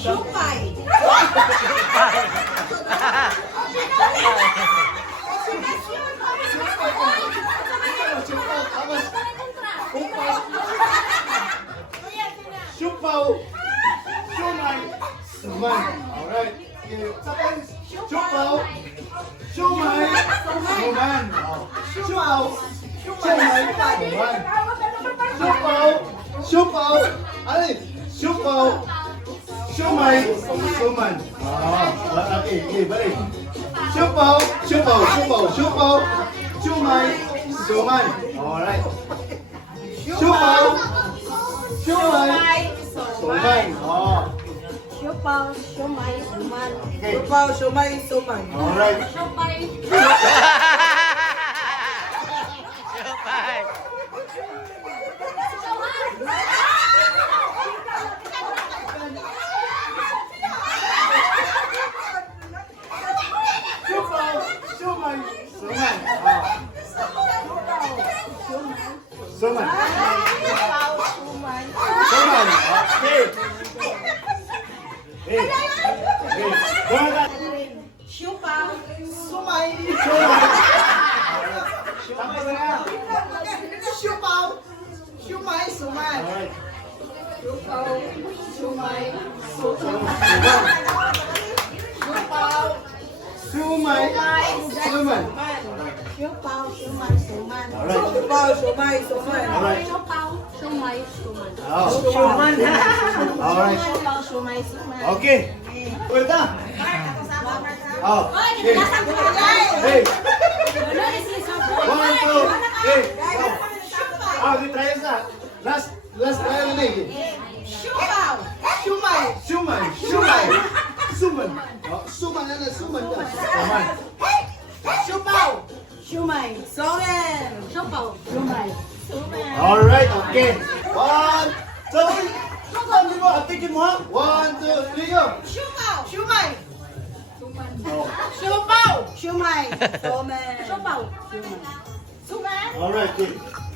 Siopay. Siupaw. Siumay. Suman. Alright. Siupaw. Siumay. Suman. Siupaw. Siumay. Suman. Siupaw. Siupaw. Alin? Siupaw. Siumay. Suman. Okay, balik. Siupaw. Siupaw. Siupaw. Siupaw. Siumay. Suman. Alright. Siupaw. Siumay. Suman. Siopaw, siomay, suman. Okay. Siupaw, siomay, suman. Alright. Siopay. Siopay. Siupaw. Siumay. Suman. Suman. Siopaw, sumay. Suman. Okay. Hey. Hey. Bumaga. Siopaw, Sumay. Suman. Tapos na nga. Siupaw. Siumay, suman. Alright. Siupaw, siumay, Suman. Siupaw, Sumay. Suman. siopaw, siomay, suman. Alright. Siupaw, siumay, suman. Alright. Siopaw, siomay, suman. Oh. Suman. Alright. Siopaw, siomay, suman. Okay. Ulit. Oh. Okay. Hey. One, two, three. Go. Oh, di tayo sa. Last tayo na eh. Siopaw, Siumay. Suman. Sumay. Suman. Oh, suman na na. Suman ka. Suman. Siupaw. siomay. Songen. Siopaw, siomay, suman. Alright, okay. One, two, three. Sabi mo, atikin mo ha. One, two, three, go. Siopaw, Siumay. Oh. Siupaw. siomay. Somen. Siopaw, siomay. Suman. Alright, good.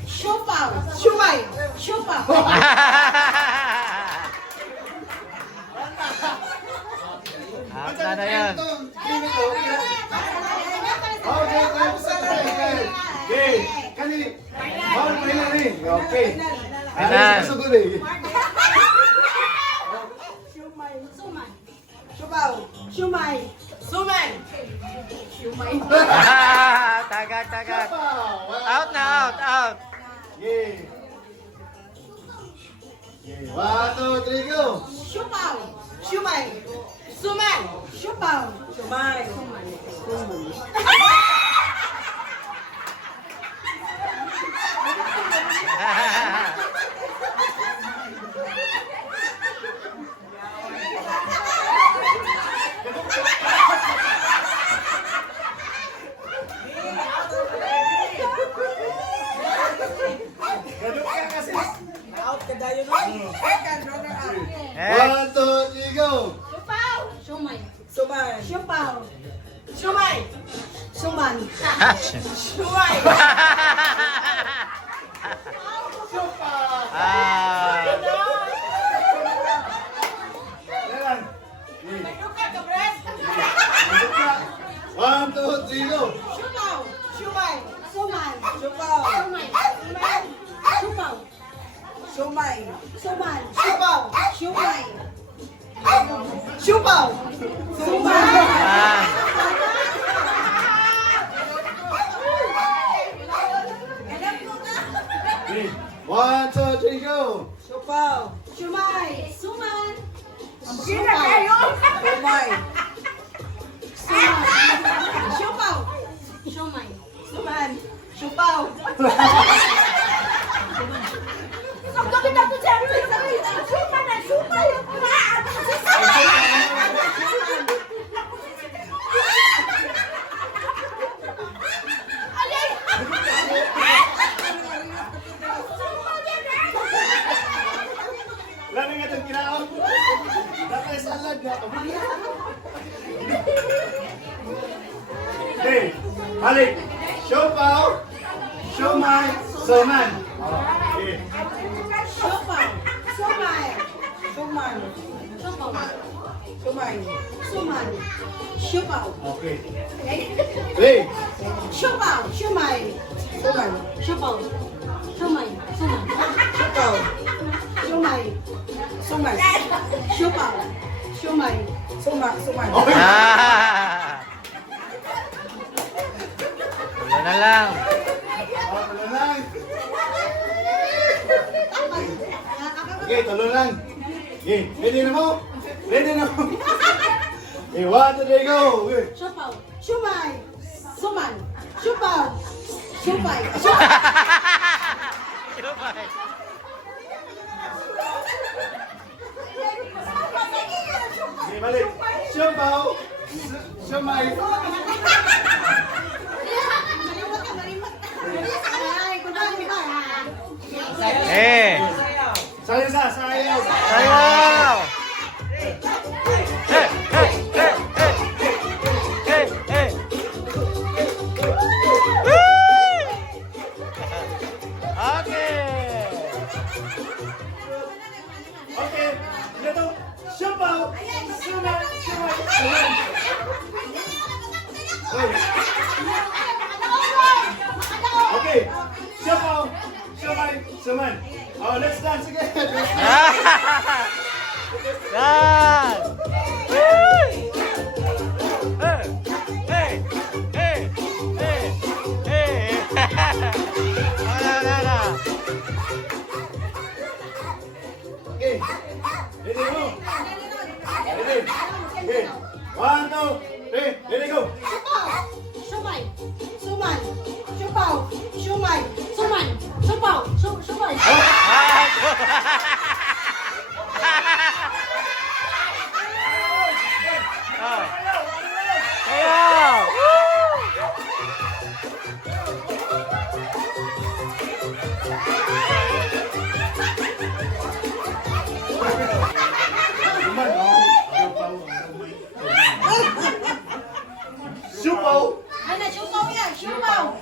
Siopaw, Siumay. siopaw. Out na na yan. Okay, tapos na tayo. Okay. Kanini. Bawal pa ilan eh. Okay. Ilan? Masugod eh. Suman. Siupaw. Siomay. Suman. Siomay. Tagad, tagad. Out na, out. Yeah. Yeah. One, two, three, go. Siopaw, Siumay. Suman. siopaw. Siumay. Ganun ka kasi. Out ka dayo no? Second runner up. One, two, three, go. Siopaw, siomay. Suman. Siopaw, Siumay. suman. Siumay. Ah. Yan. Nagduka ka, Brad. One, two, three, go. Siopaw, Siumay. suman. Siupaw. Siomay. Siopaw, Siumay. suman. Siupaw. Siomay. Siupaw. Ah. Three. One, two, three, go. Siupaw. Siomay. Suman. Siumay. Siopaw. Siomay. Suman. Siupaw. Sabi na ko siya. Suman na sumay. Lami nga itong kinaon. Dapat salad nga. Okay. Balik. Siopaw. Siomay. Suman. Okay. Siopaw. Siomay. Suman. Siopaw. Shumai. Suman. Siupaw. Okay. 3. Siupaw. Shumai. Suman. Siupaw. Shumay. Suman. Siupaw. Shumai. Suman. Siupaw. Shumai. Suman. Okay. Ah. Tulo na lang. Tulo lang. Okay, tulo lang. Okay, ready na mo? Ready na mo? Okay, 1, 2, 3, go! Okay. Siupaw. Shumai. Suman. Siupaw. Shumai. Okay, balik. Siupaw. Shumay. Eh. Sayaw sa, sayaw. Sayaw. Hey, hey, hey, hey. Hey, hey. Woo! Okay. Okay, dito. Siupaw. Shumay. Shumay. Okay. Siupaw. Shumay. Suman. Oh, let's dance again. Yan. Woo! Hey, hey, hey, hey, hey. Wala. Okay. Ready mo? Ready? Okay. 1, 2, 3. Ready, go. Shumay. Suman. Siupaw. Shumai. Suman. Siupaw. Shumay. Sayaw. Suman. Siupaw. Ano, siupaw yan. Siupaw.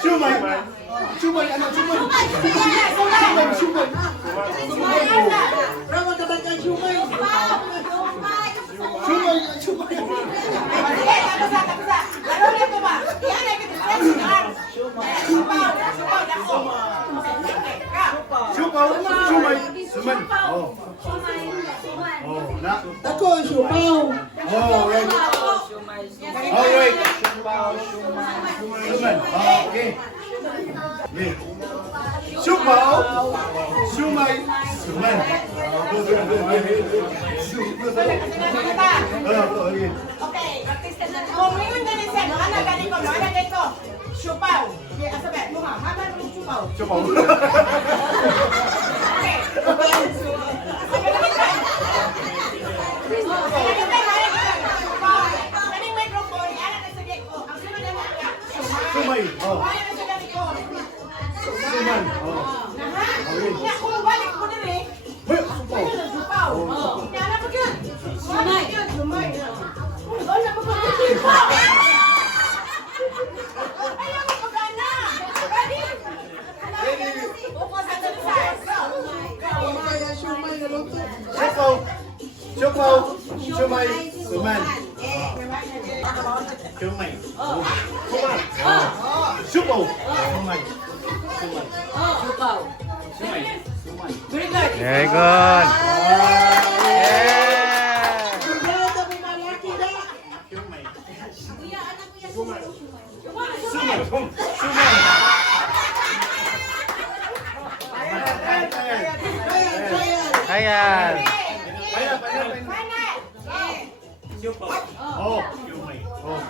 Shumay. Shumay, ano? Shumay. Shumay. Rawa ka ba ka shumai? Shumay. Siupaw. Shumay. Suman. Oh. Oh, na. Ako, siupaw. Oh, right. All right. Suman. Oh, okay. Okay. Siupaw. Shumay. Suman. Oh, good. Okay. Okay, artista na. Oh, ngayon na rin sa'yo. Ano, galing ko. Ano, galing ko. Siupaw. Okay, asabi. Mukha. Haman mo siupaw. Siupaw. Okay. Asabi na kita. Galing microphone. Ano na sabi ko. Ang sunod na mga. Shumay. Oh. Ano na sabi ko. Suman. Oh. Okay. Kaya kung balik ko na rin. Hey, siupaw. Ano na siupaw. Kaya alam mo yun. Sumay. Sumay. Wala mo ba siupaw? Ayaw mo magana. Ready? Focus sa Siupaw. Siupaw. Shumay. Suman. Shumay. Suman. Siupaw. Shumay. Very good. Yeah. Suman. Ayan. Oh. Shumay. Oh.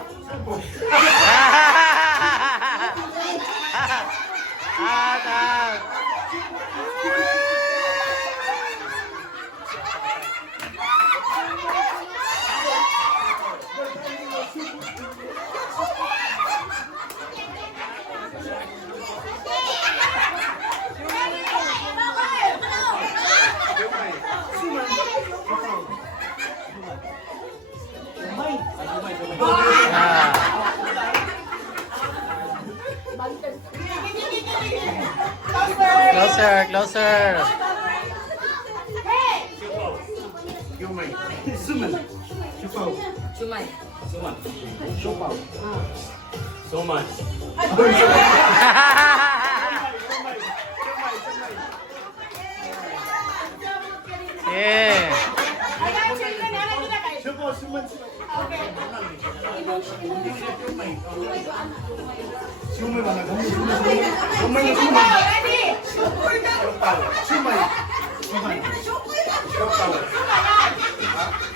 Out. Closer. Shumay. Suman. Siupaw. Sumay. Siupaw. Soman. Yeah. Ayan, children, ano gina kayo? Siupaw, suman. Okay. Siumay ba na gamay? Sige daw, ready? Siumay. Suman. Siupaw. Sumayan.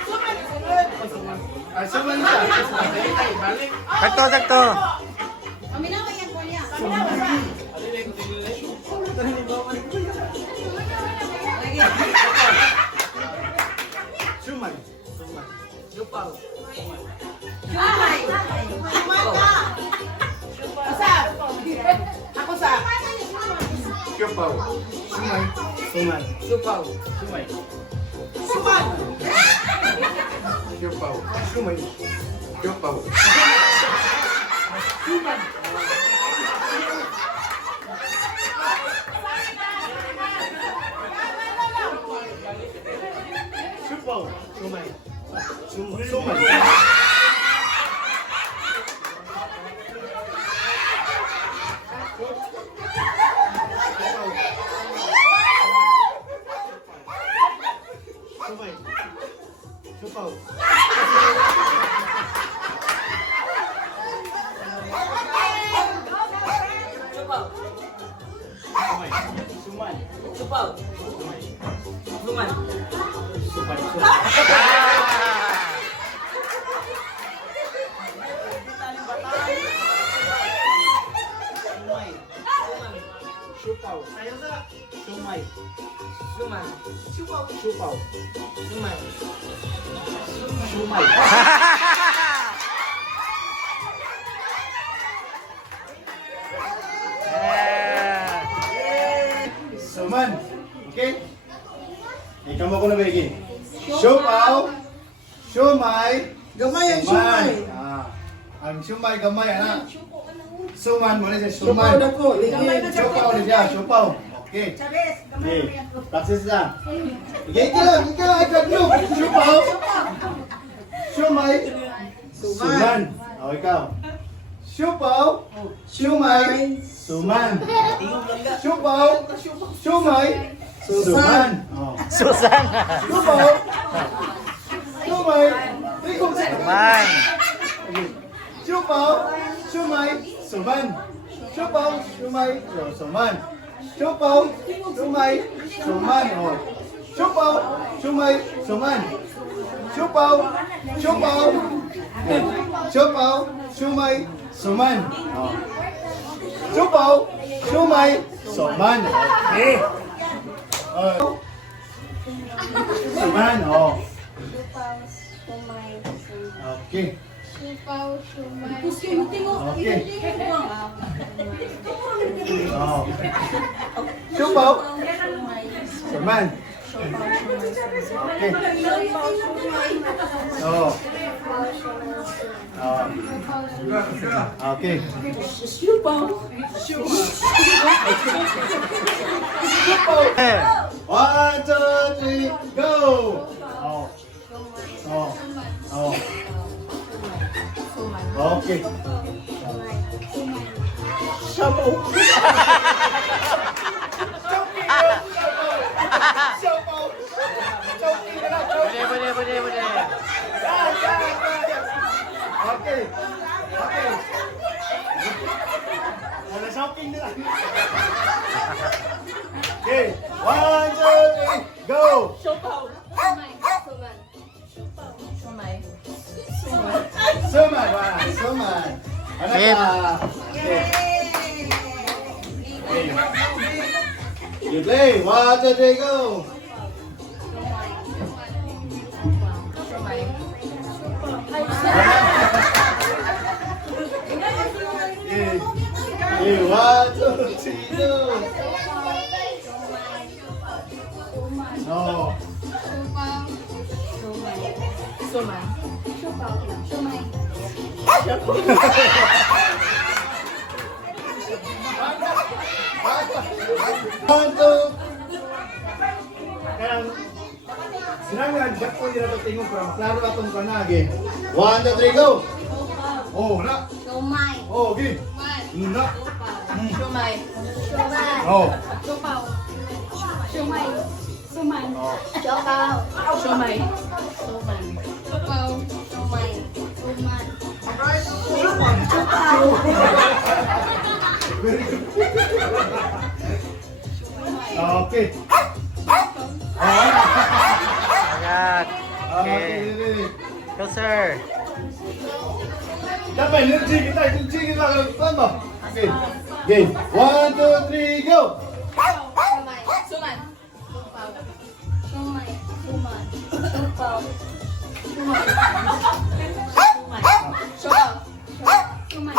Suman, sunod. Ah, suman siya. Sakto, sakto. Paminawa yan po niya. Paminawa ba? Suman. Ay! Suman ka! Asa? Ako sa? Siupaw. Sumay. Suman. Suman! Siupaw. Sumay. Siupaw. Siupaw. Sumay. Suman. Sumay. Siupaw. Suman. Ah. Siupaw. Sumay. Siupaw. Sumay. Yeah. Suman. Okay? Ikaw mo ko na bigay. Siupaw. Sumay. Gamay ang sumay. Ah. Ang sumay gamay ana. Suman mo na siya Siupaw suman. na ko. Ligay. Siupaw na siya, siupaw. Okay. Okay. Practice na. Ikaw, ikaw. Siupaw. Sumay. Suman. O, ikaw. Siupaw. Sumay. Suman. Siupaw. Sumay. Suman. O. Susan. Siupaw. Sumay. Ikaw sa Man. Siupaw. Sumay. Suman. Siupaw. Sumay. Suman. Siupaw. Sumay. Suman. O. Siupaw. Sumay. Suman. Siupaw. Siupaw. Siupaw. Sumay. Suman. O. Siupaw. Sumay. Suman. Okay. Suman. O. Okay. Okay. Oh. Siupaw. Suman. Okay. Oh. Oh. Okay. Yeah. 1, 2, 3, go! Oh. Oh. Oh. Okay. Boleh. Okay. Okay. Wala shopping na lang. Okay. 1, 2, 3, go! Suman. Suman. Ano Tim. ka? Okay. You play. 1, 2, 3, go! Okay. Okay. 1, 2, 3, go! No. One, two. Sinanggan, ba't po nila ito tingog para maklaro atong kanage. 1, 2, 3, go! Oh, na! Sumay. Oh, okay. Na! Sumay. Sumay. Oh. Supaw. Sumay. Sumay. Oh. Supaw. Sumay. Sumay. Supaw. Sumay. Sumay. Very good. Okay. Ayan. Okay. Okay. Go, sir. Dapat energy kita, kan ba? Okay. Game. 1, 2, 3, go! Sumay. Suman. Supaw. Sumay. Suman. Supaw. Sumay. Sumay. Supaw. Sumay. Sumay.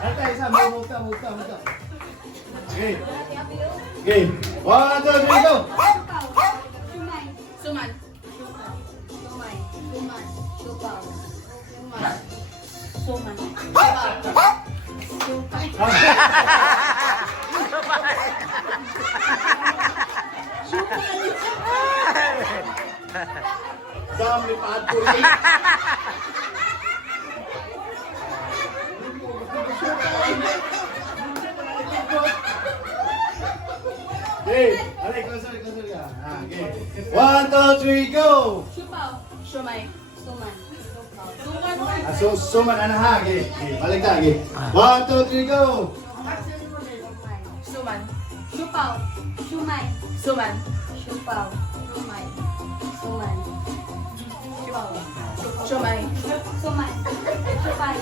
Nanti isa, muka. Okay. Game. 1, 2, 3, go! Sumay. Suman. Sumay. Suman. Supaw. Sumay. Suman. Supaw. Dami pa at puli. Okay, alay, closer ka. Okay. 1, 2, 3, go! Supaw. Sumay. Suman. Supaw. Suman ana ha, okay. Balik ta, okay. 1, 2, 3, go! Suman. Supaw. Sumay. Suman. Supaw. Sumay. Suman. Supaw. Sumay. Sumay. Supay.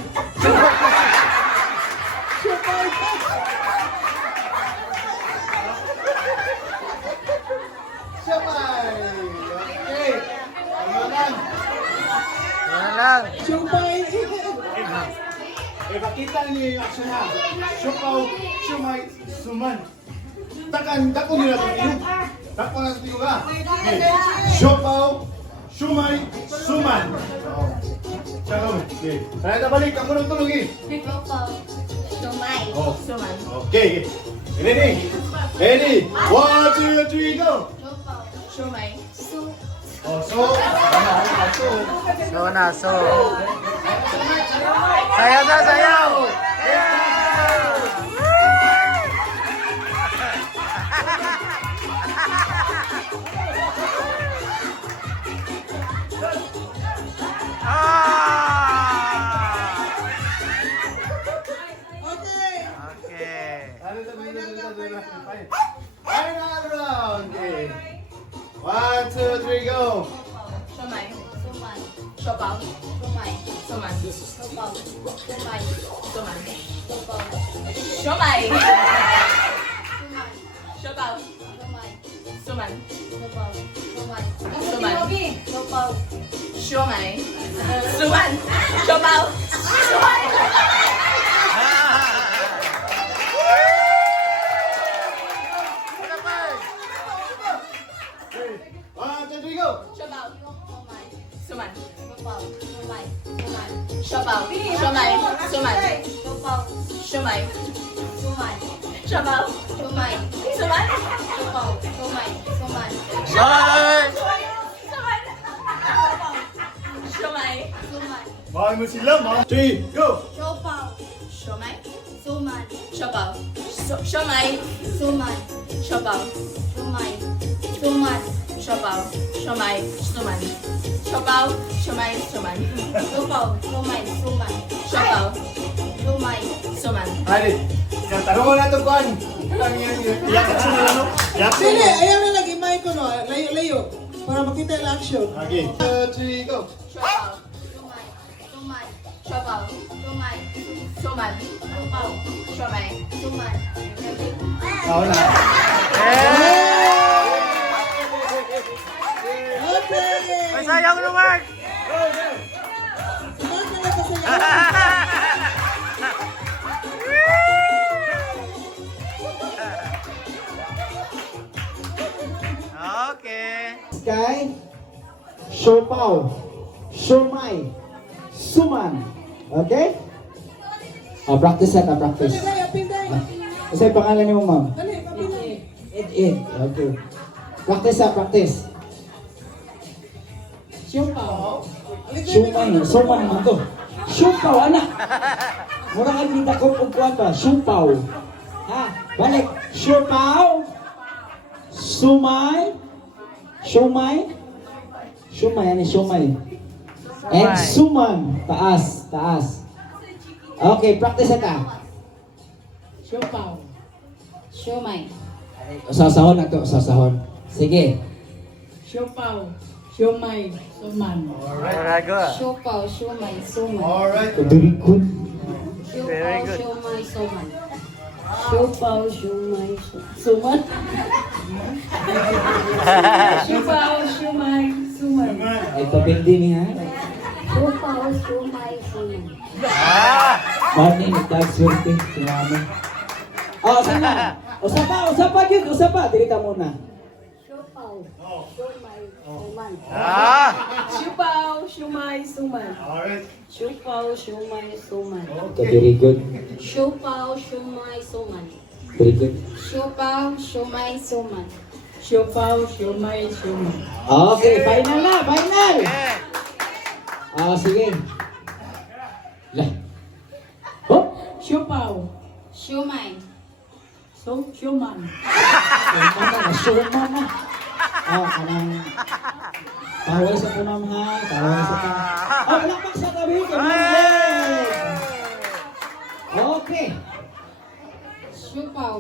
Sabay! Okay. Ano lang? Ayan lang. Pakita niyo yung action ha. Supaw, sumay, suman. Dako nila ito tingog. Dako na ito tingog ha. Okay. Supaw, sumay, suman. Tsaka mo. Okay. Kaya na balik. Ako nang tulog eh. Supaw. Sumay. Oh. Suman. Okay. Ready? 1, 2, 3, go! Supaw. Sumay. Oh, so. So na, so. Sayaw na, sayaw! Okay. Final round. Okay. 1, 2, 3, go! Sumay. Suman. Supaw. Sumay. Suman. Supaw. Sumay. Suman. Supaw. Sumay. Supaw. Sumay. Suman. Supaw. Sumay. Suman. Supaw. Sumay. Suman. Supaw. Sumay. Okay. 1, 2, 3, go! Supaw. Sumay. Suman. Supaw. Sumay. Suman. Supaw. Sumay. Suman. Supaw. Sumay. Suman. Supaw. Sumay. Suman. Supaw. Sumay. Suman. Bye! Suman. Sumay. Suman. Bahay mo sila, ma. 3, go! Supaw. Sumay. Suman. Supaw. Sumay. Suman. Supaw. Sumay. Suman. Supaw. Sumay. Suman. Supaw. Sumay. Suman. Supaw. Sumay. Suman. Supaw. Sumay. Suman. Hari, yung tanong na ito, Kwan. Iyak ka sa nalano? Iyak ka Sili, ayaw na nag-imay ko no. Layo-layo. Para makita yung action. Okay. 2, 3, go! Supaw. Sumay. Sumay. Supaw. Sumay. Suman. Supaw. Sumay. Suman. Oo na. Okay. May sayaw na, Mark! Mark na nagsasayaw. Okay. Sky, Siopaw, Siomay, Suman. Okay? Practice set, practice. Pinday, pinday. Kasi pangalan niyo, ma'am? Dali, pabilang. Ed. Okay. Practice ha, practice. Siopaw. Sumay man to. Siupaw, anak. Mura ka hindi ko pagkuhan ba? Siupaw. Ha? Balik. Siupaw. Sumay. Ano sumay? And suman. Taas. Okay, practice ata. Siopaw. Siomay. Sasahon na to, sasahon. Sige. Siopaw. Siomay. Suman. Very good. Siopaw, siomay, suman. Alright. Very good. Very Siopaw, good. siomay, suman. Siopaw. Siomay. Suman. Siopaw. Siomay. Suman. Ay, papindi niya. Siopaw, siomay, suman. Mami, nagtagswerte. Si mami. Oh, sana. Usapa, yun. Dirita muna. Siopaw, siomay, suman. Siopaw. Siomay. Suman. Alright. Siopaw. Siomay. Suman. Okay, very good. Siopaw, siomay, suman. Very good. Siopaw, siomay, suman. Siopaw. Siomay. Suman. Okay, final na, final! Sige. Lah. Oh, Siopaw. Siomay. Suman. suman na. Kanang tawal sa punam ha, tawal sa punam. Lapak sa tabi, kamay! Okay. Siopaw.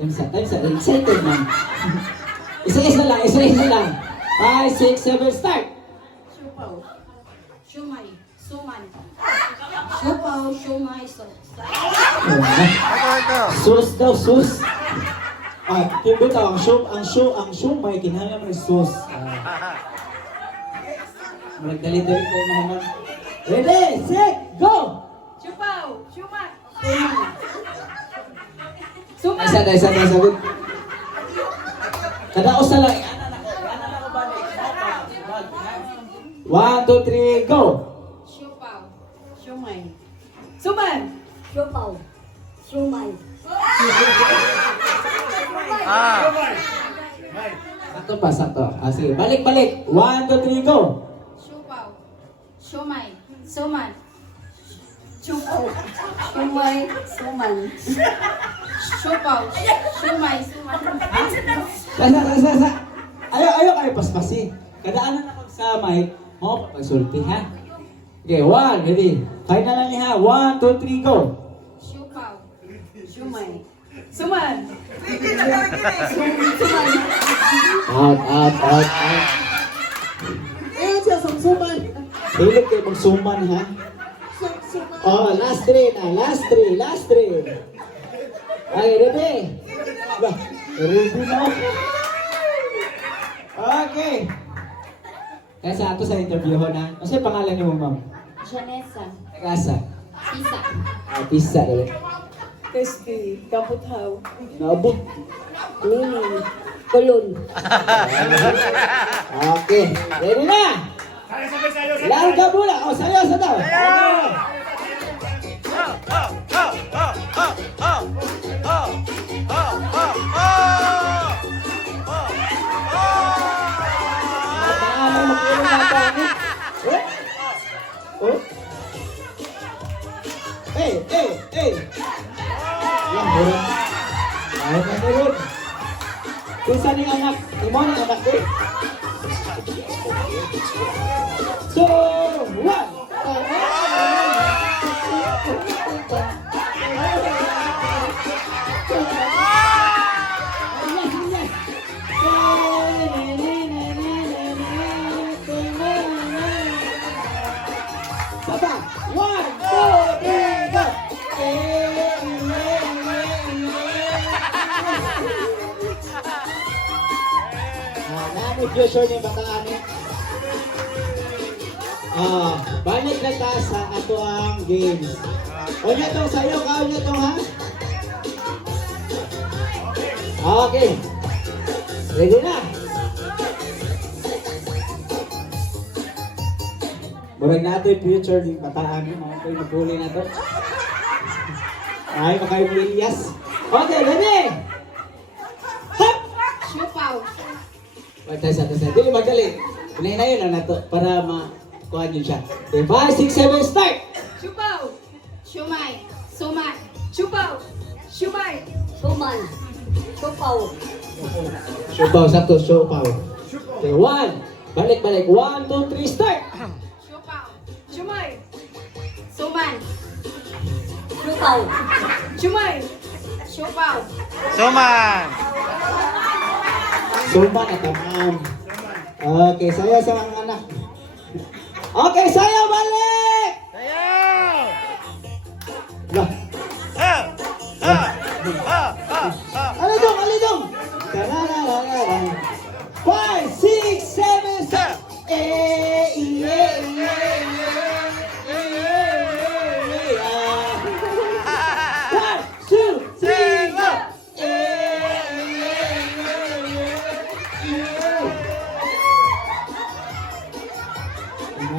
Excited man. Isa-isa lang. 5, 6, 7, start! Siopaw. Siomay, suman. Siopaw, siomay, suman. Sus daw, sus. Tibot ang may kinahanglan ng sus. Magdali-dali ko naman. Ready, set, go! Siopaw. Siomay. Suman. Isa, sagot. Kadaos na lang. 1, 2, 3, go! Siopaw. Siomay. Suman. Siopaw. Siomay. Sakto. Sige, balik. 1, 2, 3, go! Siopaw. Siomay. Suman. Siopaw. Siomay. Suman. Siopaw. Siomay. Suman. Sa. Ayaw kayo paspasi. Kadaanan ako sa mic, mo pagsulti ha. Okay, 1, ready. Final na niya ha. 1, 2, 3, go! Siopaw. Siomay. Suman. Out. Ayun siya, sumsuman. Hilig kayo magsuman ha. Last 3 na. Last 3. Okay, ready? Ba, ready na ako. Okay. Kaya sa ato sa interview ho na. Ano pangalan niyo ma'am? Janessa. Kasa. Isa. Pisa. Testy. Kaputhaw. Naabot. Nini. Kulon. Okay. Ready na? Larga mula. Sayo sa daw. Hey. Yan, burong. Ayaw ka burong. Pinsan ni anak. Imo ni anak ko. So, 1. Saba. 1, 2, 3, go. Namo Joshua ni bataan ni. Balik na ta sa ato ang games. Unya tong sayo ka, unya tong ha. Okay. Ready na? Murag na ito yung future ni bataan ni. Mga ito yung naguli na ito. Ay, makayo Elias. Okay, ready? Hop! Siopaw. Tasa. Dili magaling. Hinayin lang na to para makuha nyo siya. Okay, 5, 6, 7, start! Siopaw. Siomay. Suman. Siopaw. Siomay. Suman. Siopaw. Siopaw, sakto, siopaw. Okay, 1. Balik. 1, 2, 3, start! Siopaw. Siomay. Suman. Siopaw. Siomay. Siopaw. Suman! Suman at tamam. Okay, saya sa mga anak. Okay, saya balik! Sayaw! Lah, alidong! Tarararara. 5, 6, 7, 1, 2, 3, go!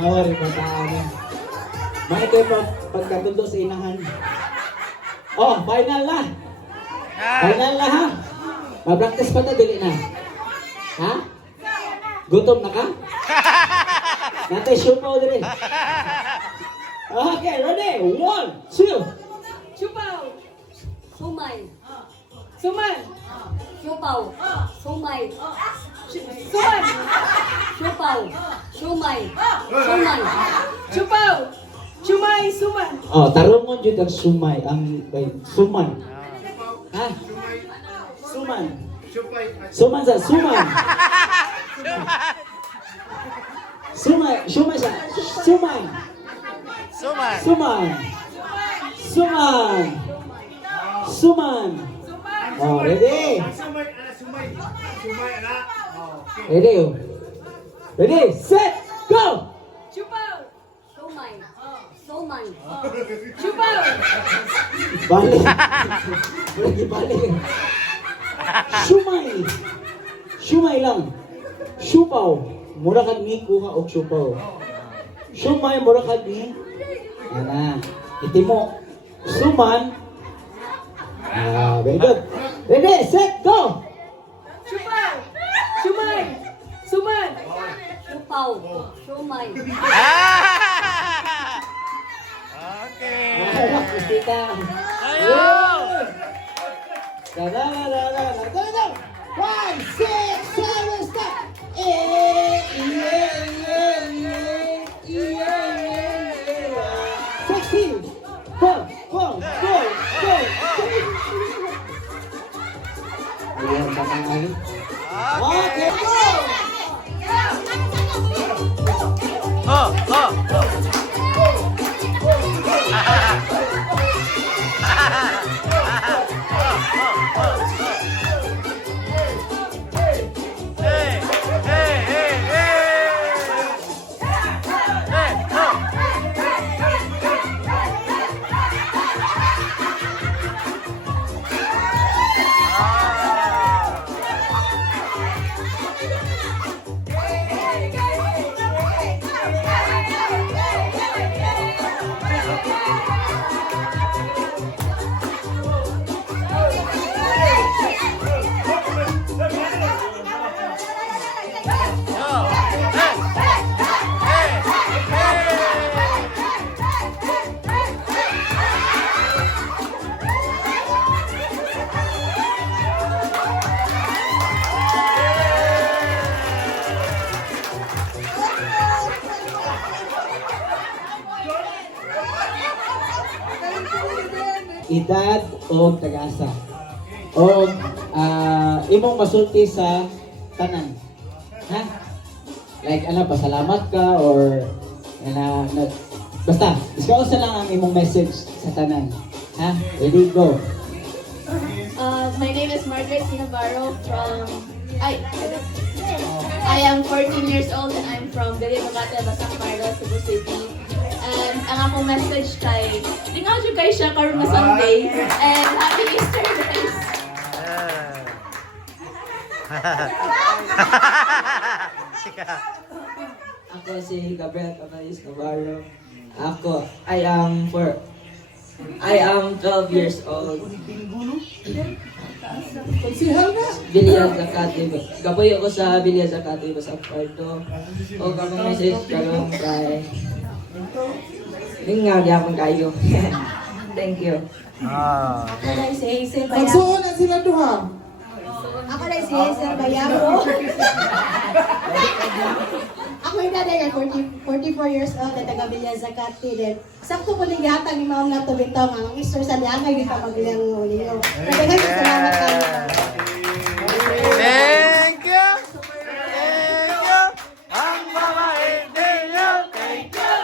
Nawari pa tayo. May kayo pagkatundo sa inahan. Oh, final na! Final na ha? Ma-practice pa na, dili na. Ha? Gutom na ka? Natay siopaw din eh. Okay, ready? 1, 2. Siopaw. Sumay. Suman. Siopaw. Sumay. Suman. Siopaw. Sumay. Suman. Chupaw. Chumay, suman. Oh, tarungon jud ang sumay, ang suman. Ha? Suman. Suman sa suman. Sumay sa suman. Suman! Suman. Oh, ready? Ready? Oh. Ready, set, go! Chupaw. Sumay. Suman. Chupaw. Balik. Balik. Sumay lang. Siopaw. Mura kag ni kuha og siopaw. Sumay mura kag ni. Ana. Itimo. Suman. Very good. Ready, set, go! Chupaw. Chumay. Suman. Siopaw. Sumay. Okay! Kita. Sayaw! Go! 1, 6, 7, stop! Sexy! Go! Ayan, tatangay. Okay, go! Edad o tagasa. O imong masulti sa tanan. Ha? Like ano, pasalamat ka or basta, discuss lang ang imong message sa tanan. Ha? Ready, go. My name is Margaret Navarro from I am 14 years old and I'm from Billy Magate, Basang Marga, Cebu City. And ang akong message kay tingnan nyo guys siya karon na Sunday and Happy Easter guys! Ako si Gabriel Cabayos Navarro. Ako ay ang I am 12 years old. Pagsihal na. Bilia Zakati. Gapoy ako sa Bilia Zakati. Basta parto. O kamang message kamang try. Hindi nga gyapon kayo. Thank you. Ah. Magsuon na sila duha. Ako na si Hazel Bayaro. Ako yung nanay na 44 years old at taga Villa Zacate din. Sakto ko lang yata ni Mao nga tubitaw nga ang Mr. Saliangay di ka magbilang ninyo. Kaya salamat kayo. Thank you. Thank you. Ang mabait ninyo. Thank you.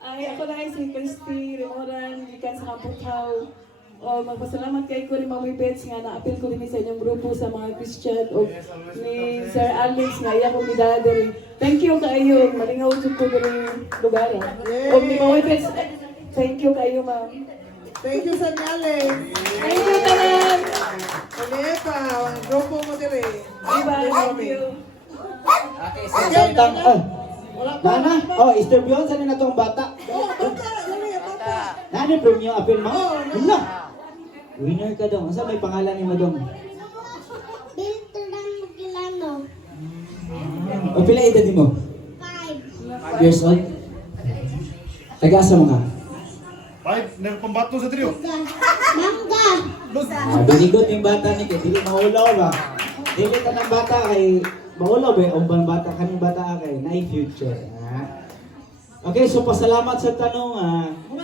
Ay, ako na si Christy Remoran, gikan sa Kaputaw. O magpasalamat kay ko ni Mami Bets nga na-appeal ko rin sa inyong grupo sa mga Christian o ni Sir Alex nga iya ko midadari. Thank you kayo, malingaw jud ko rin lugar. O ni Mami Bets, thank you kayo ma'am. Thank you sa Alex. Thank you tanan. Ulieta, ang grupo mo dire. Bye-bye, thank you. Samtang, Nana, Easter Beyonce na itong bata. Oh, bata, dali, bata. Nani premium appeal mo? Oh, Wala. Winner ka dong. Asa may pangalan ni mo dong? Bilturan Magilano. O pila edad mo? 5 years old? Taga-asa mo nga? 5, nagpambato sa trio. Mangga. Binigot yung bata ni kay dili mahulaw ba? Dili ka ng bata kay mahulaw ba? Umbang bata kaning bata kay na future. Ha? Okay, so pasalamat sa tanong.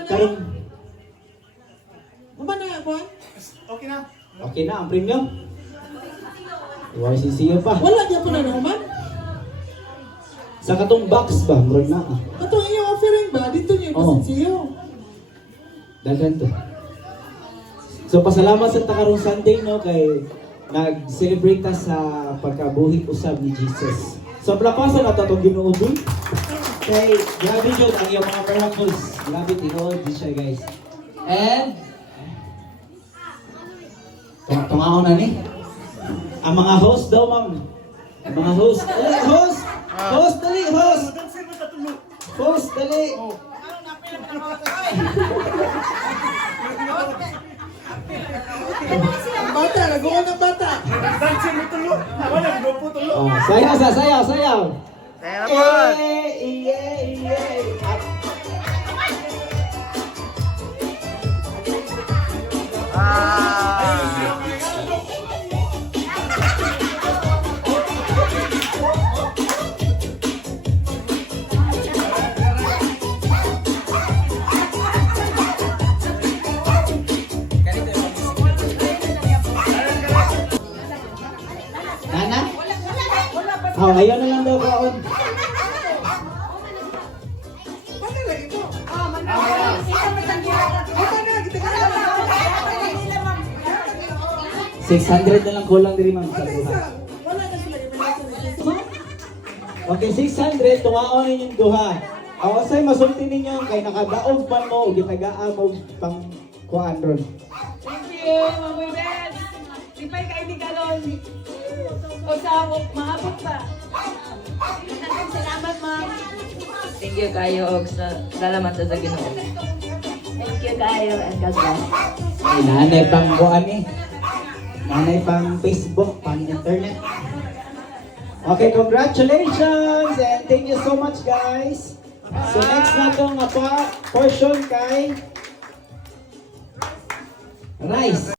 Karon, Uma na ako. Okay na. okay na ang premium? YCCO pa. Wala di ako na naman. Sa katong box ba? Murag na. Ato iyong offering ba? Dito niyo Oo. siyo. Daghan to. So pasalamat sa takarong Sunday no kay nag-celebrate ta sa pagkabuhi usab ni Jesus. So plapasan na itong ginuubi. Kay grabe yun ang iyong mga miracles. Grabe tinuod di siya guys. And tungaon na ni. Ang mga host daw ma'am. Ang mga host. Dali, host! Host, dali, host! Host, dali! Ang bata, nag-uon ang bata. Dancing mo tulo. Wala, grupo tulo. Oh, sayaw sa sayaw, sayaw! Thank you. Ah. Nana? Oh, ayaw na lang daw kaon. Ano lagi mo? Ito na, kita ka na. 600 na lang kulang diri ma'am sa duha. Wala na sila yung Okay, 600 tungaon ninyong duha. Aw say masulti ninyo kay nakadaog man mo ug gitagaa mo pang kuan ron. Thank you, Mami Bets. Di pa'y kaibigan nun. O sa maabot ba? Salamat, ma'am. Thank you kayo og sa salamat sa Ginoo. Thank you, kayo, and God bless. Ay, nanay pang kuan ni. Nanay pang Facebook, pang internet. Okay, congratulations and thank you so much guys. So next na itong portion kay Rice.